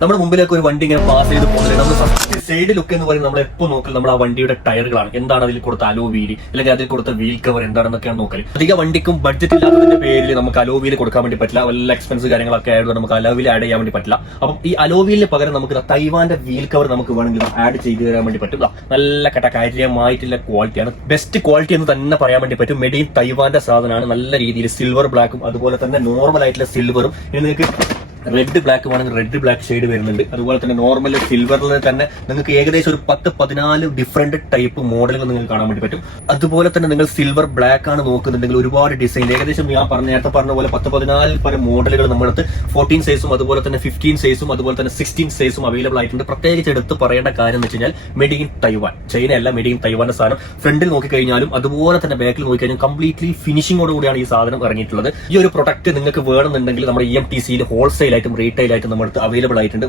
നമ്മുടെ മുമ്പിലേക്ക് ഒരു വണ്ടി ഇങ്ങനെ പാസ് ചെയ്ത് പോകുന്നത് നമ്മൾ ഫസ്റ്റ് സൈഡ് ലുക്ക് എന്ന് പറയുന്നത് നമ്മൾ എപ്പോൾ നോക്കൽ നമ്മൾ ആ വണ്ടിയുടെ ടയറുകളാണ്. എന്താണ് അതിൽ കൊടുത്ത അലോ വീൽ അല്ലെങ്കിൽ അതിൽ കൊടുത്ത വീൽ കവർ എന്താണെന്നൊക്കെയാണ് നോക്കൽ. അധിക വണ്ടിക്കും ബഡ്ജറ്റ് ഇല്ലാത്തതിന്റെ പേരിൽ നമുക്ക് അലോ വീൽ കൊടുക്കാൻ വേണ്ടി പറ്റില്ല. വല്ല എക്സ്പെൻസ് കാര്യങ്ങളൊക്കെ ആയതുകൊണ്ട് നമുക്ക് അലോ വീൽ ആഡ് ചെയ്യാൻ വേണ്ടി പറ്റില്ല. അപ്പം ഈ അലോ വീലിന് പകരം നമുക്ക് തൈവാന്റെ വീൽ കവർ നമുക്ക് വേണമെങ്കിൽ ആഡ് ചെയ്ത് തരാൻ വേണ്ടി പറ്റും. നല്ല കാര്യമായിട്ടുള്ള ക്വാളിറ്റിയാണ്, ബെസ്റ്റ് ക്വാളിറ്റി എന്ന് തന്നെ പറയാൻ വേണ്ടി പറ്റും. മെയ്ഡ് ഇൻ തൈവാന്റെ സാധനമാണ്. നല്ല രീതിയിൽ സിൽവർ ബ്ലാക്കും അതുപോലെ തന്നെ നോർമൽ ആയിട്ടുള്ള സിൽവറും. ഇനി നിങ്ങൾക്ക് റെഡ് ബ്ലാക്ക് വേണമെങ്കിൽ റെഡ് ബ്ലാക്ക് ഷെയ്ഡ് വരുന്നുണ്ട്. അതുപോലെ തന്നെ നോർമൽ സിൽവറിൽ തന്നെ നിങ്ങൾക്ക് ഏകദേശം ഒരു 10-14 ഡിഫറെന്റ് ടൈപ്പ് മോഡലുകൾ നിങ്ങൾക്ക് കാണാൻ വേണ്ടി പറ്റും. അതുപോലെ തന്നെ നിങ്ങൾ സിൽവർ ബ്ലാക്ക് ആണ് നോക്കുന്നുണ്ടെങ്കിൽ ഒരുപാട് ഡിസൈൻ ഏകദേശം ഞാൻ നേരത്തെ പറഞ്ഞ പോലെ 10-14 പല മോഡലുകൾ നമ്മുടെ അടുത്ത് 14 സൈസും അതുപോലെ തന്നെ 15 സൈസും അതുപോലെ തന്നെ 16 സൈസും അവൈലബിൾ ആയിട്ടുണ്ട്. പ്രത്യേകിച്ച് എടുത്ത് പറയേണ്ട കാര്യം എന്ന് വെച്ച് കഴിഞ്ഞാൽ മെയ്ഡ് ഇൻ തൈവാൻ, ചൈനയല്ല, മെയ്ഡ് ഇൻ തൈവാന്റെ സാധനം. ഫ്രണ്ടിൽ നോക്കിക്കഴിഞ്ഞാലും അതുപോലെ തന്നെ ബാക്കിൽ നോക്കിക്കഴിഞ്ഞാൽ കംപ്ലീറ്റ്ലി ഫിനിഷിംഗോട് കൂടിയാണ് ഈ സാധനം ഇറങ്ങിയിട്ടുള്ളത്. ഈ ഒരു പ്രൊഡക്റ്റ് നിങ്ങൾക്ക് വേണമെന്നുണ്ടെങ്കിൽ നമ്മുടെ EMTCയിൽ ഹോൾസെയിൽ ആയിട്ടും റീറ്റെയിൽ ആയിട്ടും നമ്മുടെ അടുത്ത് അവൈലബിൾ ആയിട്ടുണ്ട്.